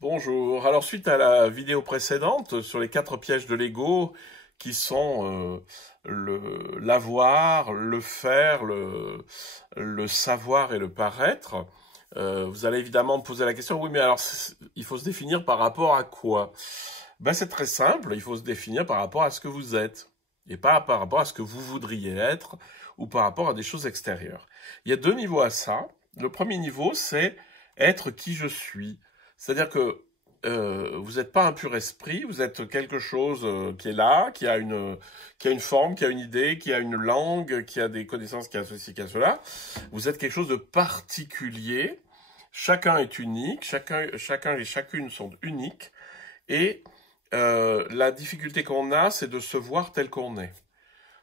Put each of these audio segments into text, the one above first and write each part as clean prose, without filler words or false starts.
Bonjour. Alors, suite à la vidéo précédente sur les 4 pièges de l'ego, qui sont l'avoir, le faire, le savoir et le paraître, vous allez évidemment me poser la question, oui, mais alors, il faut se définir par rapport à quoi? Ben, c'est très simple, il faut se définir par rapport à ce que vous êtes, et pas par rapport à ce que vous voudriez être, ou par rapport à des choses extérieures. Il y a 2 niveaux à ça. Le premier niveau, c'est être qui je suis. C'est-à-dire que vous n'êtes pas un pur esprit, vous êtes quelque chose qui est là, qui a une forme, qui a une idée, qui a une langue, qui a des connaissances, qui a ceci, qui a cela. Vous êtes quelque chose de particulier. Chacun est unique, chacun et chacune sont uniques. Et la difficulté qu'on a, c'est de se voir tel qu'on est,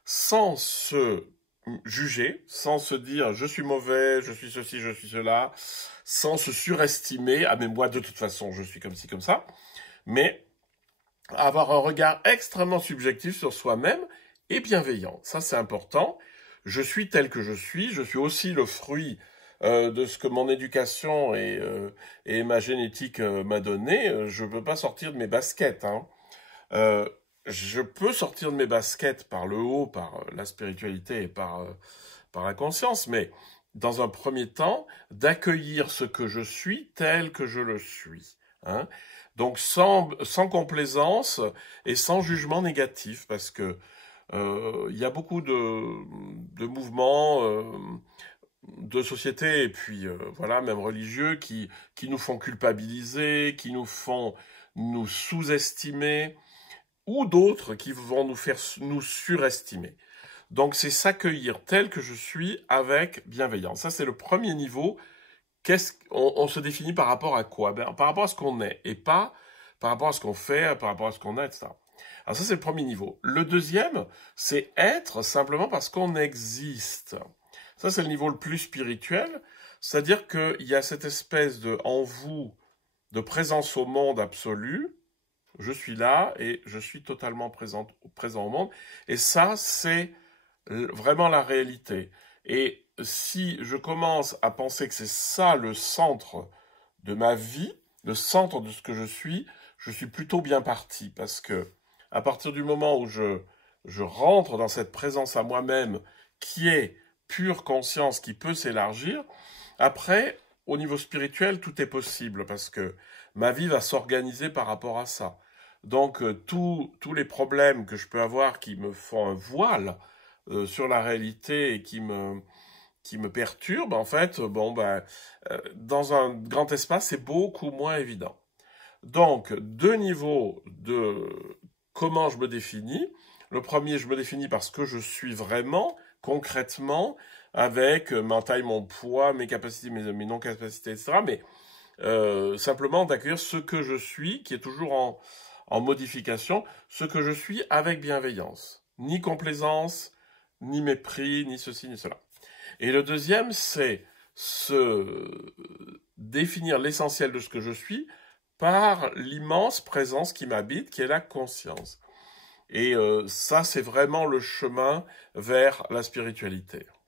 sans se juger, sans se dire je suis mauvais, je suis ceci, je suis cela, sans se surestimer, ah mais moi de toute façon je suis comme ci, comme ça, mais avoir un regard extrêmement subjectif sur soi-même et bienveillant. Ça c'est important. Je suis tel que je suis aussi le fruit de ce que mon éducation et ma génétique m'a donné. Je ne peux pas sortir de mes baskets, hein. Euh, je peux sortir de mes baskets par le haut, par la spiritualité et par la conscience, mais dans un premier temps, d'accueillir ce que je suis tel que je le suis, hein. Donc sans complaisance et sans jugement négatif, parce que il y a beaucoup de mouvements de société et puis voilà, même religieux, qui nous font culpabiliser, qui nous font nous sous-estimer, ou d'autres qui vont nous faire nous surestimer. Donc c'est s'accueillir tel que je suis avec bienveillance. Ça c'est le premier niveau. On se définit par rapport à quoi? Ben, par rapport à ce qu'on est et pas par rapport à ce qu'on fait, par rapport à ce qu'on a, etc. Alors ça c'est le premier niveau. Le deuxième, c'est être simplement parce qu'on existe. Ça c'est le niveau le plus spirituel, c'est-à-dire qu'il y a cette espèce de en vous de présence au monde absolu. Je suis là et je suis totalement présent au monde. Et ça, c'est vraiment la réalité. Et si je commence à penser que c'est ça le centre de ma vie, le centre de ce que je suis plutôt bien parti. Parce que à partir du moment où je rentre dans cette présence à moi-même qui est pure conscience, qui peut s'élargir, après, au niveau spirituel, tout est possible parce que ma vie va s'organiser par rapport à ça. Donc, tous les problèmes que je peux avoir qui me font un voile sur la réalité et qui me perturbent, en fait, bon, ben, dans un grand espace, c'est beaucoup moins évident. Donc, 2 niveaux de comment je me définis. Le premier, je me définis parce que je suis vraiment, concrètement, avec ma taille, mon poids, mes capacités, mes non-capacités, etc. Mais simplement d'accueillir ce que je suis, qui est toujours en modification, ce que je suis avec bienveillance. Ni complaisance, ni mépris, ni ceci, ni cela. Et le deuxième, c'est se définir l'essentiel de ce que je suis par l'immense présence qui m'habite, qui est la conscience. Et ça, c'est vraiment le chemin vers la spiritualité.